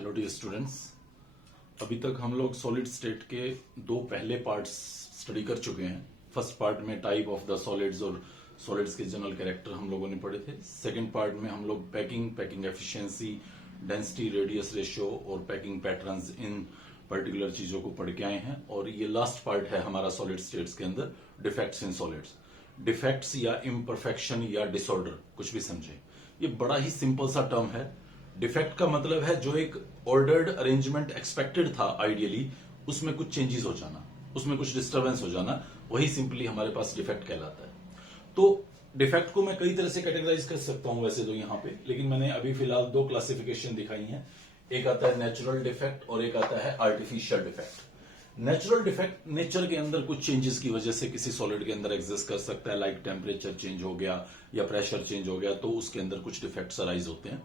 Hello dear students. अभी तक हम लोग सॉलिड स्टेट के दो पहले पार्ट्स स्टडी कर चुके हैं। फर्स्ट पार्ट में टाइप ऑफ द सॉलिड्स और सॉलिड्स के जनरल कैरेक्टर हम लोगों ने पढ़े थे। सेकंड पार्ट में हम लोग packing efficiency, density, radius ratio और पैकिंग पैटर्न्स इन पर्टिकुलर चीजों को पढ़ के आए हैं। और ये लास्ट पार्ट है हमारा सॉलिड स्टेट्स के अंदर, डिफेक्ट्स इन सॉलिड्स। डिफेक्ट्स या इम्परफेक्शन या डिसऑर्डर, कुछ भी समझे, ये बड़ा ही सिंपल सा टर्म है। डिफेक्ट का मतलब है जो एक ऑर्डर्ड अरेंजमेंट एक्सपेक्टेड था आइडियली, उसमें कुछ चेंजेस हो जाना, उसमें कुछ डिस्टर्बेंस हो जाना, वही सिंपली हमारे पास डिफेक्ट कहलाता है। तो डिफेक्ट को मैं कई तरह से कैटेगराइज कर सकता हूं वैसे तो यहाँ पे, लेकिन मैंने अभी फिलहाल दो क्लासिफिकेशन दिखाई हैं। एक आता है नेचुरल डिफेक्ट और एक आता है artificial defect. Natural defect nature के अंदर कुछ चेंजेस की वजह से किसी सॉलिड के अंदर एग्जिस्ट कर सकता है, लाइक टेम्परेचर चेंज हो गया या प्रेशर चेंज हो गया, तो उसके अंदर कुछ डिफेक्ट्स अराइज होते हैं।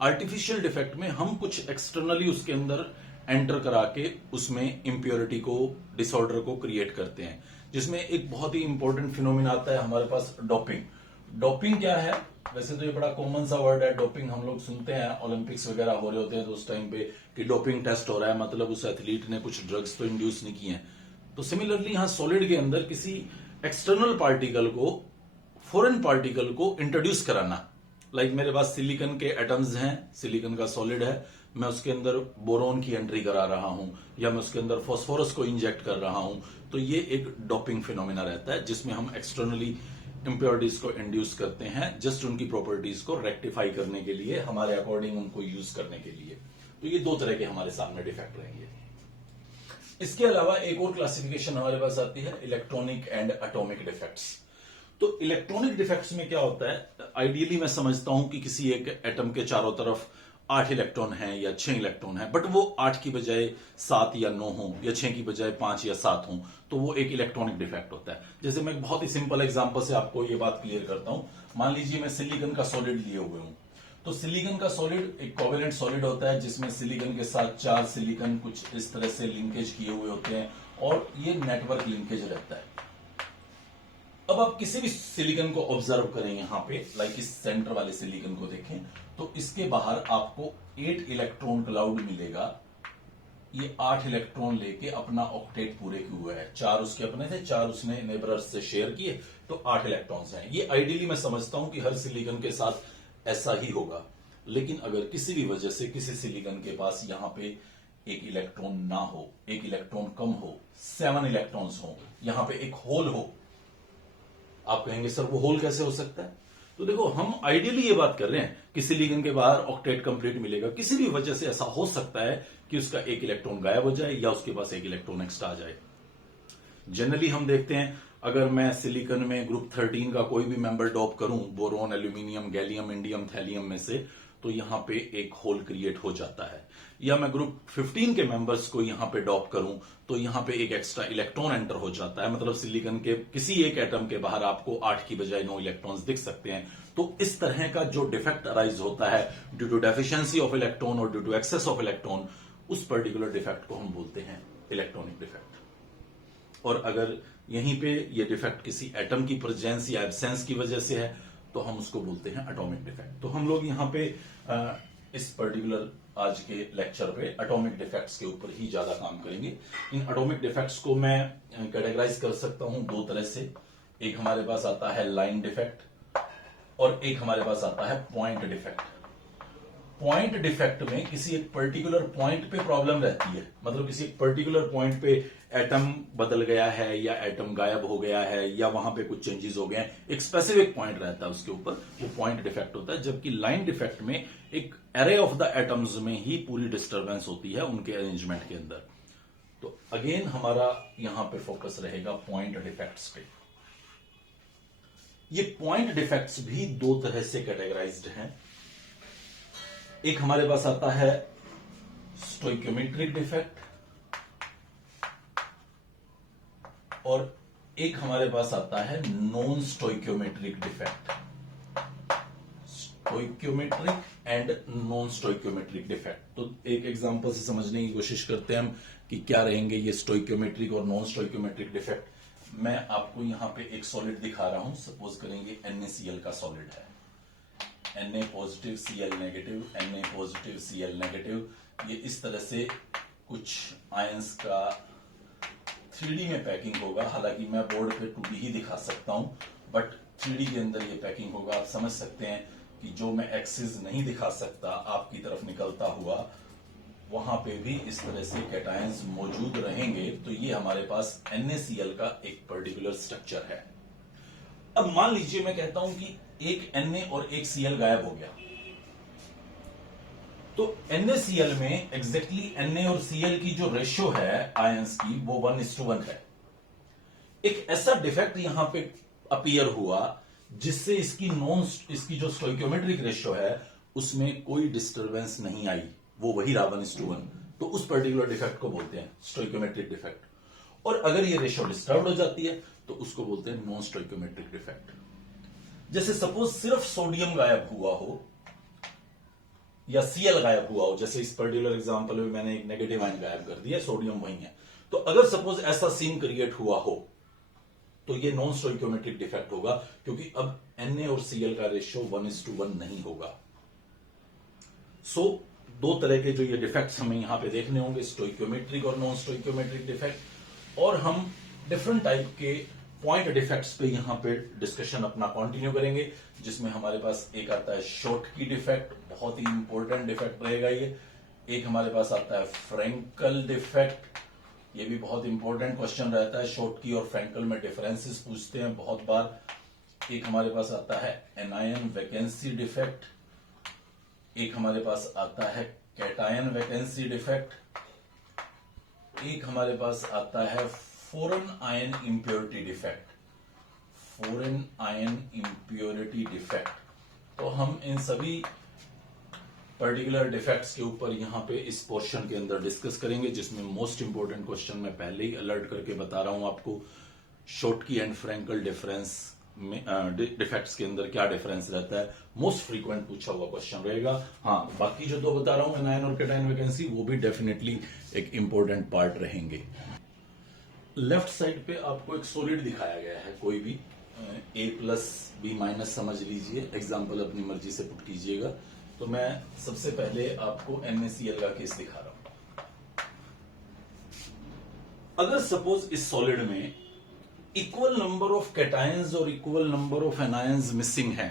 आर्टिफिशियल डिफेक्ट में हम कुछ एक्सटर्नली उसके अंदर एंटर करा के उसमें इंप्योरिटी को, डिसऑर्डर को क्रिएट करते हैं, जिसमें एक बहुत ही इंपॉर्टेंट फिनोमिना आता है हमारे पास, डोपिंग। डोपिंग क्या है? वैसे तो ये बड़ा कॉमन सा वर्ड है डोपिंग, हम लोग सुनते हैं ओलंपिक्स वगैरह हो रहे होते हैं तो उस टाइम पे कि डोपिंग टेस्ट हो रहा है, मतलब उस एथलीट ने कुछ ड्रग्स तो इंड्यूस नहीं किए हैं। तो सिमिलरली यहां सॉलिड के अंदर किसी एक्सटर्नल पार्टिकल को, फॉरेन पार्टिकल को इंट्रोड्यूस कराना, लाइक मेरे पास सिलिकॉन के एटम्स हैं, सिलिकॉन का सॉलिड है, मैं उसके अंदर बोरोन की एंट्री करा रहा हूं या मैं उसके अंदर फास्फोरस को इंजेक्ट कर रहा हूं, तो ये एक डोपिंग फिनोमिना रहता है जिसमें हम एक्सटर्नली इंप्योरिटीज को इंड्यूस करते हैं, जस्ट उनकी प्रॉपर्टीज को रेक्टिफाई करने के लिए, हमारे अकॉर्डिंग उनको यूज करने के लिए। तो ये दो तरह के हमारे सामने डिफेक्ट रहेंगे। इसके अलावा एक और क्लासिफिकेशन हमारे पास आती है इलेक्ट्रॉनिक एंड एटॉमिक डिफेक्ट्स। तो इलेक्ट्रॉनिक डिफेक्ट्स में क्या होता है, आइडियली मैं समझता हूं कि किसी एक एटम के चारों तरफ 8 इलेक्ट्रॉन हैं या 6 इलेक्ट्रॉन हैं, बट वो 8 की बजाय 7 या 9 हो या 6 की बजाय 5 या 7 हो, तो वो एक इलेक्ट्रॉनिक डिफेक्ट होता है। जैसे मैं एक बहुत ही सिंपल एग्जांपल से आपको ये बात क्लियर करता हूं। मान लीजिए मैं सिलिकॉन का सॉलिड लिए हुए हूं, तो सिलिकॉन का सॉलिड एक कोवेलेंट सॉलिड होता है जिसमें सिलिकॉन के साथ 4 सिलिकॉन कुछ इस तरह से लिंकेज किए हुए होते हैं और ये नेटवर्क लिंकेज रहता है। अब आप किसी भी सिलिकॉन को ऑब्जर्व करें यहां पे, लाइक इस सेंटर वाले सिलिकॉन को देखें, तो इसके बाहर आपको 8 इलेक्ट्रॉन क्लाउड मिलेगा। ये 8 इलेक्ट्रॉन लेके अपना ऑक्टेट पूरे किए हुए है, 4 उसके अपने थे, 4 उसने नेबरर्स से शेयर किए, तो 8 इलेक्ट्रॉन्स हैं। ये आइडियली मैं समझता हूं कि हर सिलिकॉन के साथ ऐसा ही होगा। लेकिन अगर किसी भी वजह से किसी सिलिकॉन के पास यहां पे एक इलेक्ट्रॉन ना हो, एक इलेक्ट्रॉन कम हो, 7 इलेक्ट्रॉन्स हो, यहां पे एक होल हो, आप कहेंगे सर वो होल कैसे हो सकता है? तो देखो, हम आइडियली ये बात कर रहे हैं कि सिलिकॉन के बाहर ऑक्टेट कंप्लीट मिलेगा। किसी भी वजह से ऐसा हो सकता है कि उसका एक इलेक्ट्रॉन गायब हो जाए या उसके पास एक इलेक्ट्रॉन एक्स्ट्रा आ जाए। जनरली हम देखते हैं, अगर मैं सिलिकॉन में ग्रुप 13 का कोई भी मेंबर डॉप करूं, boron, aluminium, gallium, indium, thallium में से, तो यहां पे एक होल क्रिएट हो जाता है। या मैं ग्रुप 15 के मेंबर्स को यहां पे डॉप करूं तो यहां पे एक एक्स्ट्रा इलेक्ट्रॉन एंटर हो जाता है, मतलब सिलिकॉन के किसी एक एटम के बाहर आपको 8 की बजाय 9 इलेक्ट्रॉन्स दिख सकते हैं। तो इस तरह का जो डिफेक्ट अराइज होता है due to deficiency of electron और due to excess of electron, उस पर्टिकुलर डिफेक्ट को हम बोलते हैं इलेक्ट्रॉनिक डिफेक्ट। और अगर यहीं पे ये डिफेक्ट किसी एटम की प्रेजेंस या एब्सेंस की वजह से है तो हम उसको बोलते हैं एटॉमिक डिफेक्ट। तो हम लोग यहां पे इस पर्टिकुलर आज के लेक्चर पे एटॉमिक डिफेक्ट्स के ऊपर ही ज्यादा काम करेंगे। इन एटॉमिक डिफेक्ट्स को मैं कैटेगराइज कर सकता हूं दो तरह से। एक हमारे पास आता है लाइन डिफेक्ट और एक हमारे पास आता है पॉइंट डिफेक्ट। पॉइंट डिफेक्ट में किसी एक पर्टिकुलर पॉइंट पे प्रॉब्लम रहती है, मतलब किसी एक पर्टिकुलर पॉइंट पे एटम बदल गया है या एटम गायब हो गया है या वहां पे कुछ चेंजेस हो गए हैं, एक स्पेसिफिक पॉइंट रहता है उसके ऊपर, वो पॉइंट डिफेक्ट होता है। जबकि लाइन डिफेक्ट में एक एरे ऑफ द एटम्स में ही पूरी डिस्टर्बेंस होती है उनके अरेंजमेंट के अंदर। तो अगेन हमारा यहां पे फोकस रहेगा पॉइंट डिफेक्ट्स पे। ये पॉइंट डिफेक्ट्स भी दो तरह से कैटेगराइज्ड हैं। एक हमारे पास आता है स्टोइकियोमेट्रिक डिफेक्ट और एक हमारे पास आता है non stoichiometric defect. Stoichiometric and non stoichiometric defect. तो एक एग्जांपल से समझने की कोशिश करते हैं हम कि क्या रहेंगे ये स्टोइकियोमेट्रिक और नॉन स्टोइकियोमेट्रिक डिफेक्ट। मैं आपको यहां पे एक सॉलिड दिखा रहा हूं, सपोज करेंगे NaCl का सॉलिड है। Na positive Cl negative, Na positive Cl negative, ये इस तरह से कुछ आयंस का 3D में पैकिंग होगा। हालांकि मैं बोर्ड पे 2D ही दिखा सकता हूं, बट 3D के अंदर ये पैकिंग होगा। आप समझ सकते हैं कि जो मैं एक्सिस नहीं दिखा सकता आपकी तरफ निकलता हुआ, वहां पे भी इस तरह से कैटायंस मौजूद रहेंगे। तो ये हमारे पास NaCl का एक पर्टिकुलर स्ट्रक्चर है। अब मान लीजिए मैं कहता हूं कि एक Na और एक Cl गायब हो गया, तो NaCl में एग्जैक्टली Na और Cl की जो रेशियो है आयंस की, वो 1:1 है। एक ऐसा डिफेक्ट यहां पे अपीयर हुआ जिससे इसकी जो स्टोइकियोमेट्रिक रेशियो है उसमें कोई डिस्टरबेंस नहीं आई, वो वही रहा 1:1। तो उस पर्टिकुलर डिफेक्ट को बोलते हैं स्टोइकियोमेट्रिक डिफेक्ट। और अगर ये रेशियो डिस्टर्ब हो जाती है तो उसको बोलते हैं नॉन स्टोइकियोमेट्रिक डिफेक्ट। जैसे सपोज सिर्फ सोडियम गायब हुआ हो या Cl गायब हुआ हो, जैसे इस पर्टिकुलर एग्जांपल में मैंने एक नेगेटिव आयन गायब कर दिया, सोडियम वही है। तो अगर सपोज ऐसा सीन क्रिएट हुआ हो तो ये नॉन स्टोइकियोमेट्रिक डिफेक्ट होगा, क्योंकि अब Na और Cl का रेशियो 1:1 नहीं होगा। सो दो तरह के जो ये डिफेक्ट्स हमें यहां पे देखने होंगे, स्टोइकियोमेट्रिक और नॉन स्टोइकियोमेट्रिक डिफेक्ट। और हम डिफरेंट टाइप के पॉइंट डिफेक्ट्स पे यहां पे डिस्कशन अपना कंटिन्यू करेंगे, जिसमें हमारे पास एक आता है शॉर्टकी डिफेक्ट, बहुत ही इंपॉर्टेंट डिफेक्ट रहेगा ये। एक हमारे पास आता है फ्रेंकल डिफेक्ट, ये भी बहुत इंपॉर्टेंट क्वेश्चन रहता है। शॉर्टकी और फ्रेंकल में डिफरेंसेस पूछते हैं बहुत बार। एक हमारे पास आता है एनायन वैकेंसी डिफेक्ट, एक हमारे पास आता है कैटायन वैकेंसी डिफेक्ट, एक हमारे पास आता है foreign ion impurity defect, foreign ion impurity defect. तो हम इन सभी पर्टिकुलर डिफेक्ट्स के ऊपर यहां पे इस पोर्शन के अंदर डिस्कस करेंगे, जिसमें मोस्ट इंपोर्टेंट क्वेश्चन मैं पहले ही अलर्ट करके बता रहा हूं आपको। शॉर्टकी एंड फ्रेंकल डिफरेंस में डिफेक्ट्स के अंदर क्या डिफरेंस रहता है, मोस्ट फ्रीक्वेंट पूछा हुआ क्वेश्चन रहेगा। हाँ, बाकी जो दो बता रहा हूं एनायन और कैटायन वैकेंसी, वो भी डेफिनेटली एक इंपॉर्टेंट पार्ट रहेंगे। लेफ्ट साइड पे आपको एक सॉलिड दिखाया गया है, कोई भी A+B- समझ लीजिए, एग्जाम्पल अपनी मर्जी से पुट कीजिएगा। तो मैं सबसे पहले आपको NaCl का केस दिखा रहा हूं। अगर सपोज इस सॉलिड में इक्वल नंबर ऑफ कैटायंस और equal number of anions missing है,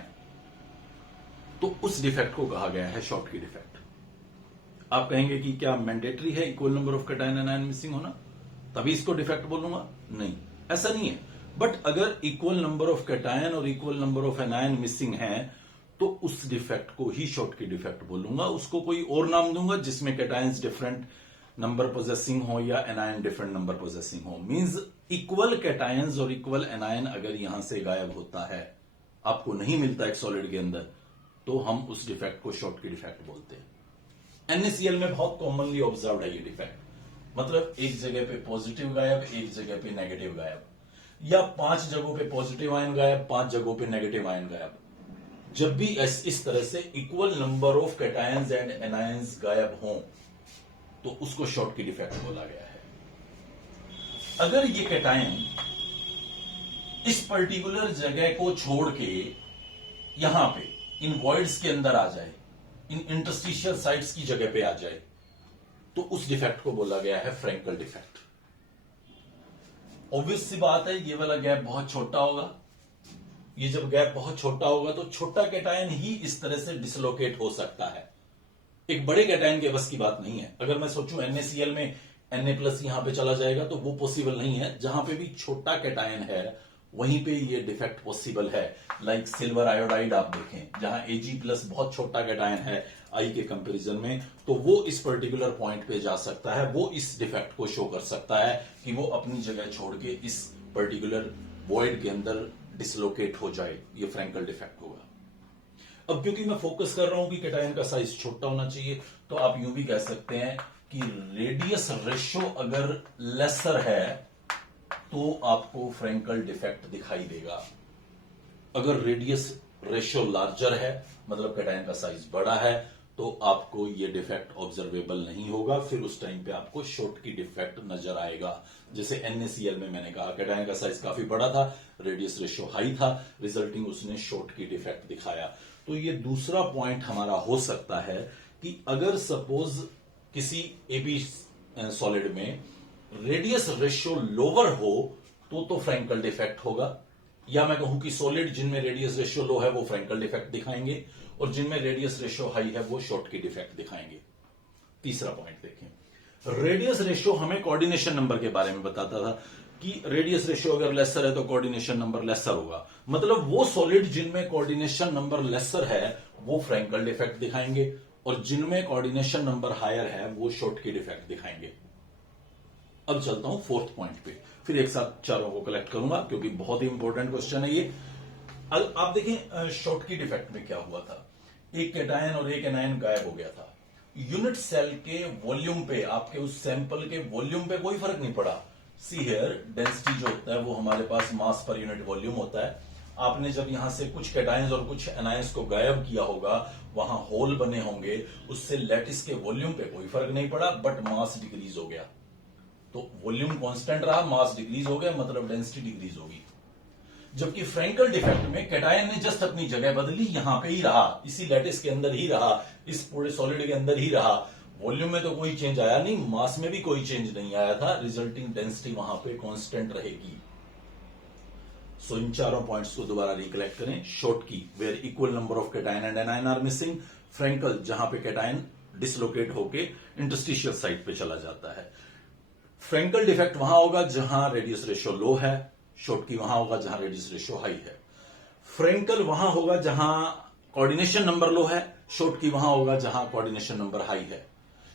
तो उस डिफेक्ट को कहा गया है शॉर्टकी डिफेक्ट। आप कहेंगे कि क्या मैंडेटरी है equal number of cation anion missing होना, तभी इसको डिफेक्ट बोलूंगा? नहीं, ऐसा नहीं है। बट अगर इक्वल नंबर ऑफ कैटायन और equal number of anion missing है तो उस डिफेक्ट को ही शॉर्टकी डिफेक्ट बोलूंगा। उसको कोई और नाम दूंगा जिसमें कैटायंस डिफरेंट नंबर पोजेसिंग हो या एनायन डिफरेंट नंबर पोजेसिंग हो। मींस इक्वल कैटायंस और इक्वल एनायन अगर यहां से गायब होता है, आपको नहीं मिलता एक सॉलिड के अंदर, तो हम उस डिफेक्ट को शॉर्टकी डिफेक्ट बोलते हैं। NaCl में बहुत कॉमनली ऑब्जर्व है ये डिफेक्ट, मतलब एक जगह पे पॉजिटिव गायब, एक जगह पे नेगेटिव गायब, या 5 जगहों पे पॉजिटिव आयन गायब, 5 जगहों पे नेगेटिव आयन गायब। जब भी इस तरह से equal number of cations and anions गायब हों तो उसको शॉर्टकी डिफेक्ट बोला गया है। अगर ये कैटायन इस पर्टिकुलर जगह को छोड़ के यहां पे इन वॉइड्स के अंदर आ जाए, इन इंटरस्टिशियल साइट्स की जगह पे आ जाए, तो उस डिफेक्ट को बोला गया है फ्रेंकल डिफेक्ट। ऑब्वियस सी बात है, ये वाला गैप बहुत छोटा होगा। ये जब गैप बहुत छोटा होगा तो छोटा कैटायन ही इस तरह से डिसलोकेट हो सकता है, एक बड़े कैटायन के बस की बात नहीं है। अगर मैं सोचूं NaCl में Na+ यहां पे चला जाएगा तो वो पॉसिबल नहीं है। जहां पे भी छोटा कैटायन है वहीं पे ये डिफेक्ट पॉसिबल है। लाइक सिल्वर आयोडाइड आप देखें, जहां Ag+ बहुत छोटा कैटायन है आई के कंपैरिजन में, तो वो इस पर्टिकुलर पॉइंट पे जा सकता है, वो इस डिफेक्ट को शो कर सकता है कि वो अपनी जगह छोड़ के इस पर्टिकुलर वॉइड के अंदर डिसलोकेट हो जाए। ये फ्रेंकल डिफेक्ट होगा। अब क्योंकि मैं फोकस कर रहा हूं कि कैटायन का साइज छोटा होना चाहिए, तो आप यूं भी कह सकते हैं कि रेडियस रेशियो अगर लेसर है तो आपको फ्रेंकल डिफेक्ट दिखाई देगा। अगर रेडियस रेशियो लार्जर है, मतलब कैटायन का साइज बड़ा है, तो आपको ये डिफेक्ट ऑब्जर्वेबल नहीं होगा। फिर उस टाइम पे आपको शॉर्टकी डिफेक्ट नजर आएगा। जैसे NaCl में मैंने कहा कैटायन का साइज काफी बड़ा था, रेडियस रेशियो हाई था, रिजल्टिंग उसने शॉर्टकी डिफेक्ट दिखाया। तो ये दूसरा पॉइंट हमारा हो सकता है कि अगर सपोज किसी एबी सॉलिड में रेडियस रेशियो लोअर हो तो फ्रैंकल डिफेक्ट होगा, या मैं कहूं कि सॉलिड जिनमें रेडियस रेशियो लो है वो फ्रैंकल डिफेक्ट दिखाएंगे और जिनमें रेडियस रेशियो हाई है वो शॉर्टकी डिफेक्ट दिखाएंगे। तीसरा पॉइंट देखें, रेडियस रेशियो हमें कोऑर्डिनेशन नंबर के बारे में बताता था कि रेडियस रेशियो अगर लेसर है तो कोऑर्डिनेशन नंबर लेसर होगा, मतलब वो सॉलिड जिनमें कोऑर्डिनेशन नंबर लेसर है वो फ्रैंकल डिफेक्ट दिखाएंगे और जिनमें कोऑर्डिनेशन नंबर हायर है वो शॉर्टकी डिफेक्ट दिखाएंगे। अब चलता हूं फोर्थ पॉइंट पे, फिर एक साथ चारों को कलेक्ट करूंगा क्योंकि बहुत ही इंपॉर्टेंट क्वेश्चन है ये। आप देखें शॉर्टकी डिफेक्ट में क्या हुआ था, एक कैटायन और एक एनायन गायब हो गया था। यूनिट सेल के वॉल्यूम पे, आपके उस सैंपल के वॉल्यूम पे कोई फर्क नहीं पड़ा। सी हियर डेंसिटी जो होता है वो हमारे पास मास पर यूनिट वॉल्यूम होता है। आपने जब यहां से कुछ कैटायंस और कुछ एनायंस को गायब किया होगा, वहां होल बने होंगे, उससे लैटिस के वॉल्यूम पे कोई फर्क नहीं पड़ा, बट मास डिक्रीज हो गया। तो वॉल्यूम कांस्टेंट रहा, मास डिक्रीज हो गया, मतलब डेंसिटी डिक्रीज होगी। जबकि फ्रैंकल डिफेक्ट में कैटायन ने जस्ट अपनी जगह बदली, यहां पे ही रहा, इसी लैटिस के अंदर ही रहा, इस पूरे सॉलिड के अंदर ही रहा, वॉल्यूम में तो कोई चेंज आया नहीं, मास में भी कोई चेंज नहीं आया था, रिजल्टिंग डेंसिटी वहां पे कांस्टेंट रहेगी। सो इन चारों पॉइंट्स को दोबारा रिकलेक्ट करें। Schottky where equal number of cation and anion are missing, Frenkel जहां पे कैटायन डिसलोकेट होके इंटरस्टिशियल साइट पे चला जाता है। फ्रैंकल डिफेक्ट वहां होगा जहां रेडियस रेशियो लो है, शॉर्टकी वहां होगा जहां रेडियस रेशियो हाई है। फ्रैंकल वहां होगा जहां कोऑर्डिनेशन नंबर लो है, शॉर्टकी वहां होगा जहां कोऑर्डिनेशन नंबर हाई है।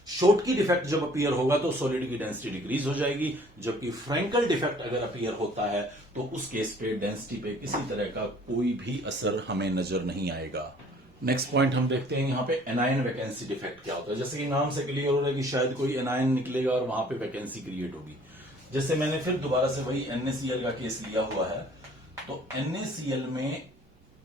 शॉर्टकी डिफेक्ट जब अपीयर होगा तो सॉलिड की डेंसिटी डिक्रीज हो जाएगी, जबकि फ्रैंकल डिफेक्ट अगर अपीयर होता है तो उस केस पे डेंसिटी पे किसी तरह का कोई भी असर हमें नजर नहीं आएगा। नेक्स्ट पॉइंट हम देखते हैं यहाँ पे एनायन वैकेंसी डिफेक्ट क्या होता है। जैसे कि नाम से क्लियर हो रहा है कि शायद कोई एनायन निकलेगा और वहां पे वैकेंसी क्रिएट होगी। जैसे मैंने फिर दोबारा से वही NaCl का केस लिया हुआ है, तो NaCl में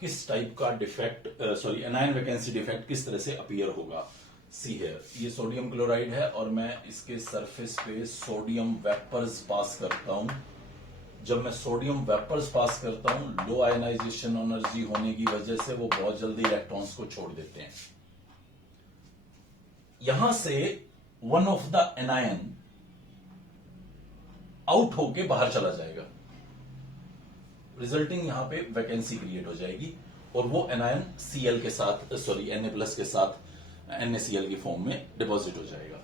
किस टाइप का defect, sorry anion vacancy defect किस तरह से अपीयर होगा। सी है, ये सोडियम क्लोराइड है और मैं इसके सरफेस पे सोडियम वेपर्स पास करता हूं। जब मैं सोडियम वेपर्स पास करता हूं, लो आयनाइजेशन एनर्जी होने की वजह से वो बहुत जल्दी इलेक्ट्रॉन्स को छोड़ देते हैं। यहां से one of the anion out होके बाहर चला जाएगा, रिजल्टिंग यहां पे वैकेंसी क्रिएट हो जाएगी और वो एनायन Cl के साथ, सॉरी Na+ के साथ NaCl की फॉर्म में डिपॉजिट हो जाएगा।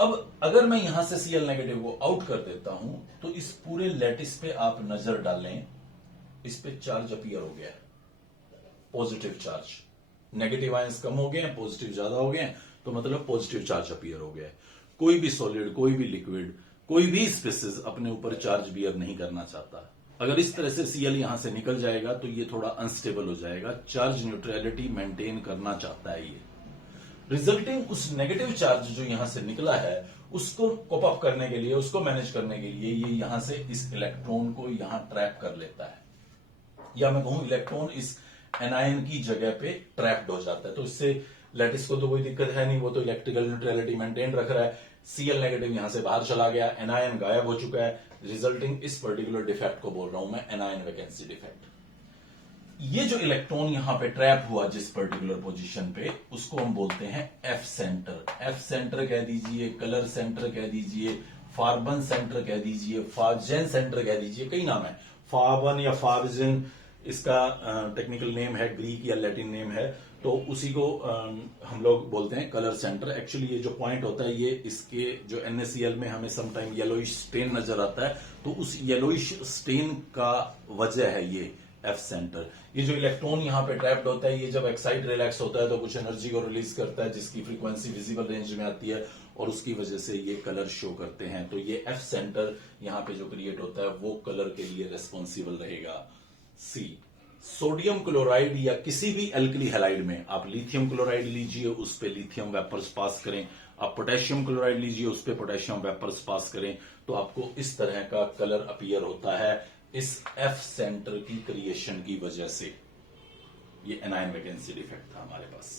अब अगर मैं यहां से Cl नेगेटिव को आउट कर देता हूं तो इस पूरे लैटिस पे आप नजर डालें, इस पे चार्ज अपीयर हो गया है, पॉजिटिव चार्ज। नेगेटिव आयंस कम हो गए हैं, पॉजिटिव ज्यादा हो गए हैं, तो मतलब पॉजिटिव चार्ज अपीयर हो गया है। कोई भी सॉलिड, कोई भी लिक्विड, कोई भी स्पीसीज अपने ऊपर चार्ज बियर नहीं करना चाहता। अगर इस तरह से Cl यहां से निकल जाएगा तो ये थोड़ा अनस्टेबल हो जाएगा, चार्ज न्यूट्रलिटी मेंटेन करना चाहता है ये। रिजल्टिंग उस नेगेटिव चार्ज जो यहां से निकला है उसको कोप अप करने के लिए, उसको मैनेज करने के लिए ये यहां से इस इलेक्ट्रॉन को यहां ट्रैप कर लेता है, या मैं कहूं इलेक्ट्रॉन इस एनायन की जगह पे ट्रैप्ड हो जाता है। तो इससे लैटिस को तो कोई दिक्कत है नहीं, वो तो इलेक्ट्रिकल न्यूट्रलिटी मेंटेन रख रहा है। Cl नेगेटिव यहां से बाहर चला गया, एनायन गायब हो चुका है, रिजल्टिंग इस पर्टिकुलर डिफेक्ट को बोल रहा हूं मैं एनायन वैकेंसी डिफेक्ट। ये जो इलेक्ट्रॉन यहां पे ट्रैप हुआ जिस पर्टिकुलर पोजीशन पे, उसको हम बोलते हैं एफ सेंटर। एफ सेंटर कह दीजिए, कलर सेंटर कह दीजिए, फार्बन सेंटर कह दीजिए, फार्जेन सेंटर कह दीजिए, कई नाम है, फार्बन या फार्जेन इसका टेक्निकल नेम है, ग्रीक या लैटिन नेम है, तो उसी को हम लोग बोलते हैं कलर सेंटर। एक्चुअली ये जो पॉइंट होता है ये इसके जो NaCl में हमें समटाइम येलोइश स्टेन नजर आता है, तो उस येलोइश स्टेन का वजह है ये एफ सेंटर। ये जो इलेक्ट्रॉन यहां पे ट्रैप्ड होता है, ये जब एक्साइट रिलैक्स होता है तो कुछ एनर्जी को रिलीज करता है जिसकी फ्रीक्वेंसी विजिबल रेंज में आती है और उसकी वजह से ये कलर शो करते हैं। तो ये एफ सेंटर यहां पे जो क्रिएट होता है वो कलर के लिए रेस्पॉन्सिबल रहेगा। सी, सोडियम क्लोराइड या किसी भी एल्कली हैलाइड में आप लिथियम क्लोराइड लीजिए, उस पे लिथियम वेपर्स पास करें, आप पोटेशियम क्लोराइड लीजिए, उस पे पोटेशियम वेपर्स पास करें, तो आपको इस तरह का कलर अपीयर होता है इस एफ सेंटर की क्रिएशन की वजह से। ये एनायन वैकेंसी डिफेक्ट था हमारे पास।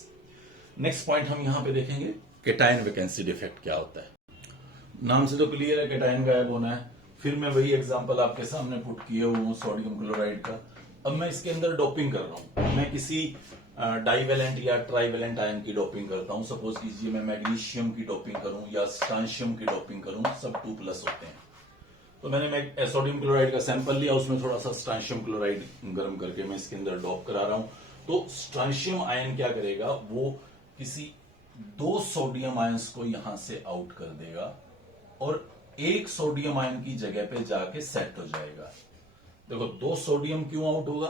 नेक्स्ट पॉइंट हम यहां पे देखेंगे, कैटायन वैकेंसी डिफेक्ट क्या होता है। नाम से तो क्लियर है, कैटायन गायब होना है। फिर मैं वही एग्जांपल आपके सामने पुट किए हुए हूं सोडियम क्लोराइड का। अब मैं इसके अंदर डोपिंग कर रहा हूं, मैं किसी डाइवेलेंट या ट्राइवेलेंट आयन की डोपिंग करता हूं, सपोज कीजिए मैं मैग्नीशियम की डोपिंग करूं या स्ट्रांशियम की डोपिंग करूं, सब 2+ होते हैं। तो मैंने सोडियम क्लोराइड का सैंपल लिया, उसमें थोड़ा सा स्ट्रांशियम क्लोराइड गर्म करके मैं इसके अंदर डॉप करा रहा हूं। तो स्ट्रांशियम आयन क्या करेगा, वो किसी 2 सोडियम आयंस को यहां से आउट कर देगा और 1 सोडियम आयन की जगह पे जाके सेट हो जाएगा। देखो 2 सोडियम क्यों आउट होगा,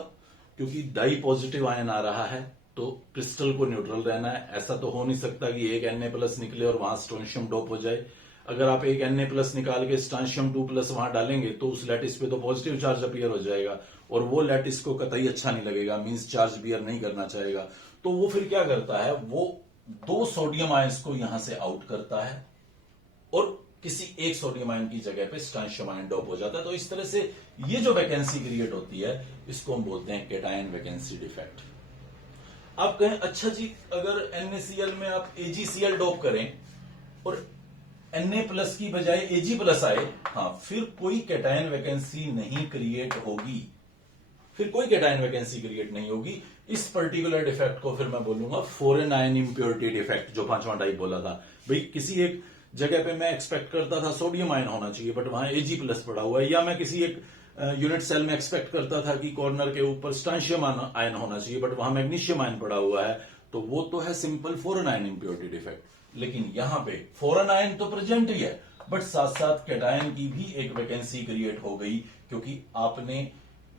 क्योंकि डाई पॉजिटिव आयन आ रहा है, तो क्रिस्टल को न्यूट्रल रहना है। ऐसा तो हो नहीं सकता कि एक Na+ निकले और वहां स्ट्रोंशियम डोप हो जाए। अगर आप एक Na+ निकाल के स्ट्रांशियम 2+ वहां डालेंगे तो उस लैटिस पे तो पॉजिटिव चार्ज अपीयर हो जाएगा और वो लैटिस को कतई अच्छा नहीं लगेगा, मींस चार्ज बियर नहीं करना चाहेगा। तो वो फिर क्या करता है, वो 2 सोडियम आयंस को यहां से आउट करता है और किसी 1 सोडियम आयन की जगह पे स्ट्रांशियम आयन डॉप हो जाता है। तो इस तरह से ये जो वैकेंसी क्रिएट होती है, इसको हम बोलते हैं केटायन वैकेंसी डिफेक्ट। आप कहें अच्छा जी, अगर NaCl में आप AgCl डॉप करें और Na+ की बजाय Ag+ आए, हाँ, फिर कोई केटायन वैकेंसी नहीं क्रिएट होगी, फिर कोई केटायन वैकेंसी क्रिएट नहीं होगी। इस पर्टिकुलर डिफेक्ट को फिर मैं बोलूंगा फॉरेन आयन इंप्योरिटी डिफेक्ट, जो 5वां टाइप बोला था। भाई किसी एक जगह पे मैं एक्सपेक्ट करता था सोडियम आयन होना चाहिए, बट वहां Ag+ पड़ा हुआ है, या मैं किसी एक यूनिट सेल में एक्सपेक्ट करता था कि कॉर्नर के ऊपर स्ट्रांशियम आयन होना चाहिए, बट वहां मैग्नीशियम आयन पड़ा हुआ है, तो वो तो है simple foreign ion impurity defect. लेकिन यहां पे फॉरेन आयन तो प्रेजेंट ही है, बट साथ साथ केटायन की भी एक वैकेंसी क्रिएट हो गई, क्योंकि आपने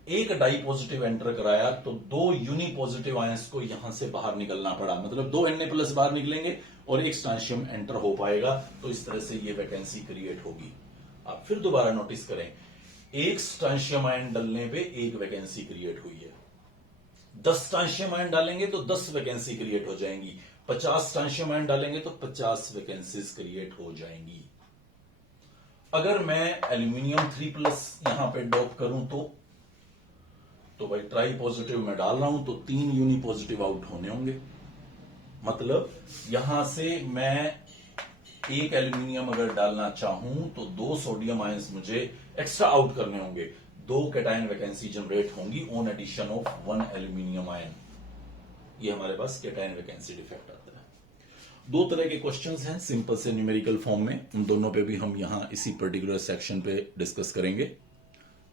एक डाई पॉजिटिव एंटर कराया तो 2 यूनी पॉजिटिव आयंस को यहां से बाहर निकलना पड़ा, मतलब 2 Na+ बाहर निकलेंगे और 1 स्ट्रांशियम एंटर हो पाएगा। तो इस तरह से ये वैकेंसी क्रिएट होगी। आप फिर दोबारा नोटिस करें, 1 स्ट्रांशियम आयन डालने पे 1 वैकेंसी क्रिएट हुई है, 10 स्ट्रांशियम आयन डालेंगे तो 10 वैकेंसी क्रिएट हो जाएंगी, 50 स्ट्रांशियम आयन डालेंगे तो 50 वैकेंसीज क्रिएट हो जाएंगी। अगर मैं एल्यूमिनियम 3+ यहां पे डॉप करूं तो भाई ट्राई पॉजिटिव में डाल रहा हूं तो 3 यूनी पॉजिटिव आउट होने होंगे, मतलब यहां से मैं 1 एल्यूमिनियम अगर डालना चाहूं तो 2 सोडियम आयंस मुझे एक्स्ट्रा आउट करने होंगे, 2 केटायन वैकेंसी जनरेट होंगी on addition of 1 aluminium ion. ये हमारे पास केटायन वैकेंसी डिफेक्ट आता है। 2 तरह के क्वेश्चंस हैं सिंपल से न्यूमेरिकल फॉर्म में, उन दोनों पे भी हम यहां इसी पर्टिकुलर सेक्शन पे डिस्कस करेंगे।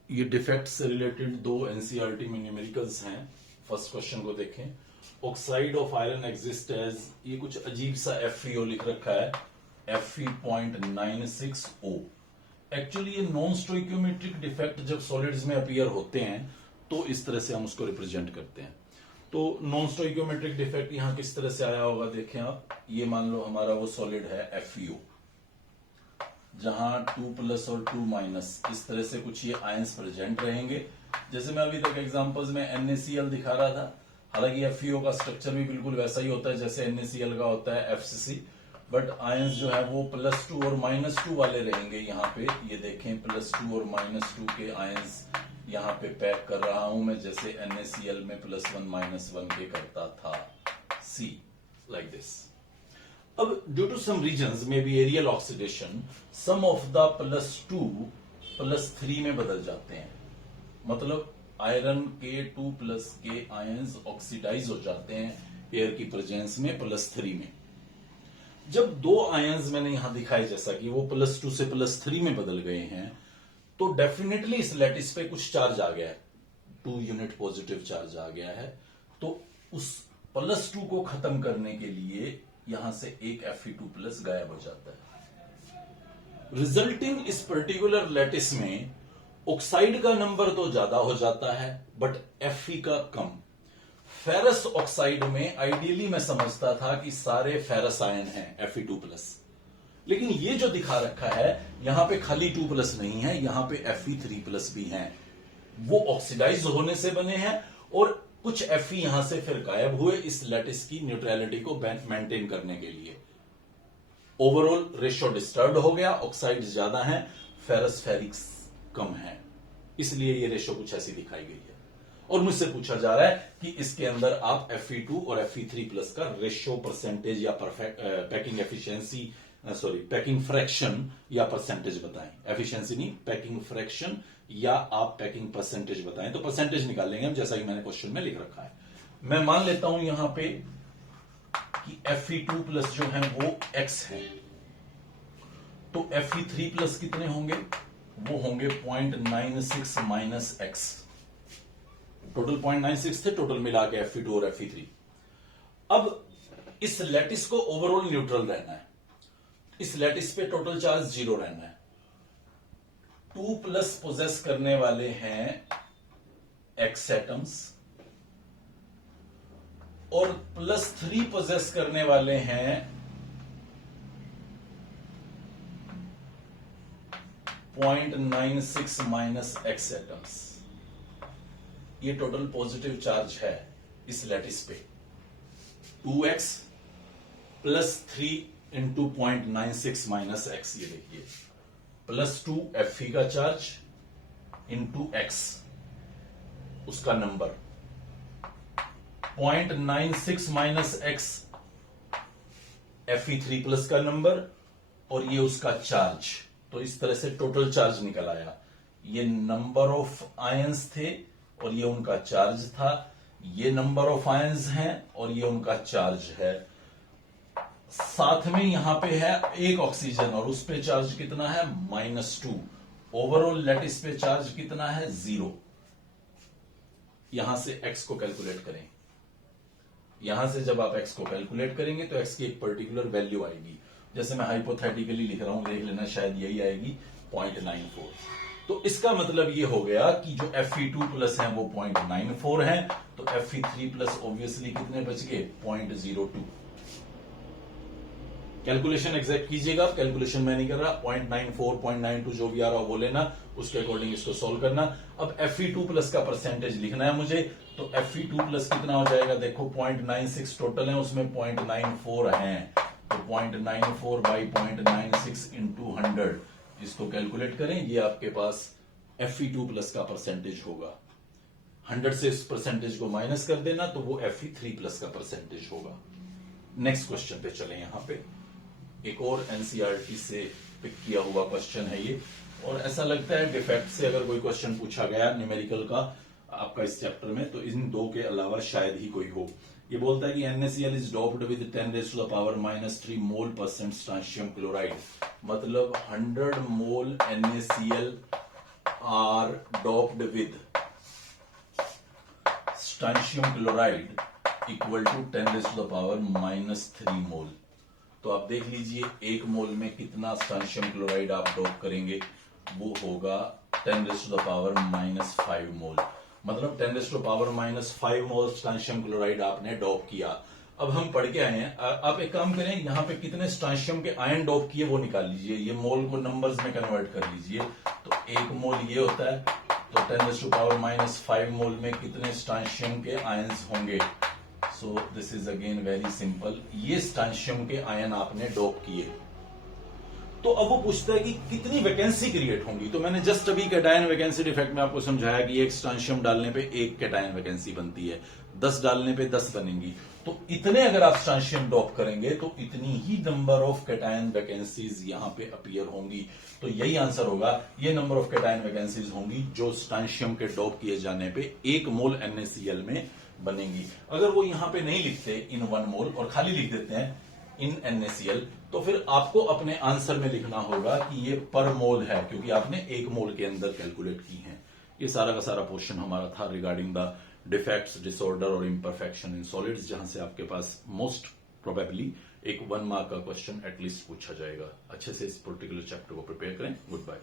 ये डिफेक्ट से रिलेटेड 2 NCERT में न्यूमेरिकल्स हैं। फर्स्ट क्वेश्चन को देखें, oxide of iron exist as, ये कुछ अजीब सा FeO लिख रखा है, Fe.96O। एक्चुअली ये नॉन स्टोइकियोमेट्रिक डिफेक्ट जब सॉलिड्स में अपीयर होते हैं तो इस तरह से हम उसको रिप्रेजेंट करते हैं। तो नॉन स्टोइकियोमेट्रिक डिफेक्ट यहां किस तरह से आया होगा, देखें आप, ये मान लो हमारा वो सॉलिड है FeO, जहां 2+ और 2- इस तरह से कुछ ये आयंस प्रेजेंट रहेंगे। जैसे मैं अभी तक एग्जांपल्स में NaCl दिखा रहा था, हालांकि FeO का स्ट्रक्चर भी बिल्कुल वैसा ही होता है जैसे NaCl का होता है FCC, बट आयंस जो है वो +2 और -2 वाले रहेंगे। यहाँ पे ये देखें, +2 और -2 के आयंस यहाँ पे पैक कर रहा हूं मैं, जैसे NaCl में +1 -1 के करता था, C like this। अब due to some reasons maybe aerial oxidation, some of the +2 +3 में बदल जाते हैं, मतलब आयरन के 2+ के आयंस ऑक्सीडाइज हो जाते हैं एयर की प्रेजेंस में +3 में। जब 2 आयंस मैंने यहां दिखाए जैसा कि वो +2 से +3 में बदल गए हैं, तो डेफिनेटली इस लैटिस पे कुछ चार्ज आ गया है, 2 यूनिट पॉजिटिव चार्ज आ गया है। तो उस +2 को खत्म करने के लिए यहां से एक Fe2+ गायब हो जाता है। रिजल्टिंग इस पर्टिकुलर लैटिस में ऑक्साइड का नंबर तो ज्यादा हो जाता है बट Fe का कम। फेरस ऑक्साइड में आइडियली मैं समझता था कि सारे फेरस आयन हैं Fe2+, लेकिन ये जो दिखा रखा है यहां पे खाली 2+ नहीं है, यहां पे Fe3+ भी हैं। वो ऑक्सीडाइज होने से बने हैं और कुछ Fe यहां से फिर गायब हुए इस लैटिस की न्यूट्रलिटी को मेंटेन करने के लिए। ओवरऑल रेशियो डिस्टर्ब हो गया, ऑक्साइड ज्यादा हैं, फेरस फेरिक्स कम है, इसलिए ये रेशियो कुछ ऐसी दिखाई गई है। और मुझसे पूछा जा रहा है कि इसके अंदर आप Fe2 और Fe3+ का रेशियो, परसेंटेज या पैकिंग एफिशिएंसी, पैकिंग फ्रैक्शन या परसेंटेज बताएं। एफिशिएंसी नहीं, पैकिंग फ्रैक्शन या आप पैकिंग परसेंटेज बताएं। तो परसेंटेज निकालेंगे हम, जैसा कि मैंने क्वेश्चन में लिख रखा है। मैं मान लेता हूं यहां पे कि Fe2 प्लस जो है वो x है, तो Fe3 प्लस कितने होंगे, वो होंगे 0.96 माइनस एक्स। टोटल 0.96 थे टोटल मिला के Fe2 और Fe3। अब इस लैटिस को ओवरऑल न्यूट्रल रहना है, इस लैटिस पे टोटल चार्ज 0 रहना है। 2 प्लस पोजेस करने वाले हैं एक्स एटम्स और +3 पोजेस करने वाले हैं .96 माइनस एक्स एटम्स। ये टोटल पॉजिटिव चार्ज है इस लैटिस पे। 2x +3 इंटू 0.96 माइनस एक्स, ये देखिए +2 Fe का चार्ज इंटू एक्स, उसका number 0.96 minus x Fe3 plus का नंबर और ये उसका चार्ज। तो इस तरह से टोटल चार्ज निकल आया। ये नंबर ऑफ आयंस थे और ये उनका चार्ज था, ये नंबर ऑफ आयंस हैं और ये उनका चार्ज है। साथ में यहां पे है एक ऑक्सीजन और उस पे चार्ज कितना है -2। ओवरऑल लैटिस पे चार्ज कितना है 0। यहां से x को कैलकुलेट करें, यहां से जब आप x को कैलकुलेट करेंगे तो x की एक पर्टिकुलर वैल्यू आएगी। जैसे मैं हाइपोथेटिकली लिख रहा हूं, देख लेना, शायद यही आएगी 0.94। तो इसका मतलब ये हो गया कि जो Fe2 प्लस है वो 0.94 है, तो Fe3 प्लस ऑब्वियसली कितने बच गए 0.02। कैलकुलेशन एग्जैक्ट कीजिएगा, कैलकुलेशन मैं नहीं कर रहा। 0.94 0.92 जो भी आ रहा हो वो लेना, उसके अकॉर्डिंग इसको सॉल्व करना। अब Fe2 प्लस का परसेंटेज लिखना है मुझे, तो Fe2 प्लस कितना हो जाएगा, देखो 0.96 टोटल है, उसमें 0.94 है, तो 0.94 बाई 0.96 इंटू 100, इसको कैलकुलेट करें, ये आपके पास Fe2 प्लस का परसेंटेज होगा। 100 से इस परसेंटेज को माइनस कर देना तो वो Fe3 प्लस का परसेंटेज होगा। नेक्स्ट क्वेश्चन पे चलें। यहां पे एक और एनसीईआरटी से पिक किया हुआ क्वेश्चन है ये, और ऐसा लगता है डिफेक्ट से अगर कोई क्वेश्चन पूछा गया न्यूमेरिकल का आपका इस चैप्टर में, तो इन दो के अलावा शायद ही कोई हो। ये बोलता है कि NaCl is doped with 10⁻³ mole percent strontium chloride. मतलब 100 mole NaCl are doped with strontium chloride equal to 10⁻³ mole. तो आप देख लीजिए एक मोल में कितना स्ट्रांशियम क्लोराइड आप डोप करेंगे, वो होगा 10⁻⁻5 मोल। मतलब 10⁻⁻5 मोल स्ट्रांशियम क्लोराइड आपने डोप किया। अब हम पढ़ के आए हैं, आप एक काम करें, यहां पे कितने स्ट्रांशियम के आयन डोप किए वो निकाल लीजिए, ये मोल को नंबर्स में कन्वर्ट कर लीजिए। तो एक मोल ये होता है, तो 10⁻⁻5 मोल में कितने स्ट्रांशियम के आयन्स होंगे। So this is again very simple, ये स्ट्रांशियम के आयन आपने डोप किए। तो अब वो पूछता है कि कितनी वैकेंसी क्रिएट होंगी। तो मैंने जस्ट अभी कैटायन वैकेंसी डिफेक्ट में आपको समझाया कि एक स्ट्रांशियम डालने पे एक कैटायन वैकेंसी बनती है, 10 डालने पे 10 बनेंगी। तो इतने अगर आप स्ट्रांशियम डोप करेंगे तो इतनी ही नंबर ऑफ कैटायन वैकेंसीज यहां पे अपीयर होंगी। तो यही आंसर होगा, ये नंबर ऑफ कैटायन वैकेंसीज होंगी जो स्ट्रांशियम के डोप किए जाने पे 1 मोल NaCl में बनेंगी। अगर वो यहां पे नहीं लिखते इन 1 मोल और खाली लिख देते हैं इन NaCl, तो फिर आपको अपने आंसर में लिखना होगा कि ये पर मोल है, क्योंकि आपने 1 मोल के अंदर कैलकुलेट की है। ये सारा का सारा पोर्शन हमारा था रिगार्डिंग द डिफेक्ट्स, डिसऑर्डर और इम्परफेक्शन इन सॉलिड्स, जहां से आपके पास मोस्ट प्रोबेबली एक 1 मार्क का क्वेश्चन एटलीस्ट पूछा जाएगा। अच्छे से इस पर्टिकुलर चैप्टर को प्रिपेयर करें। Good bye.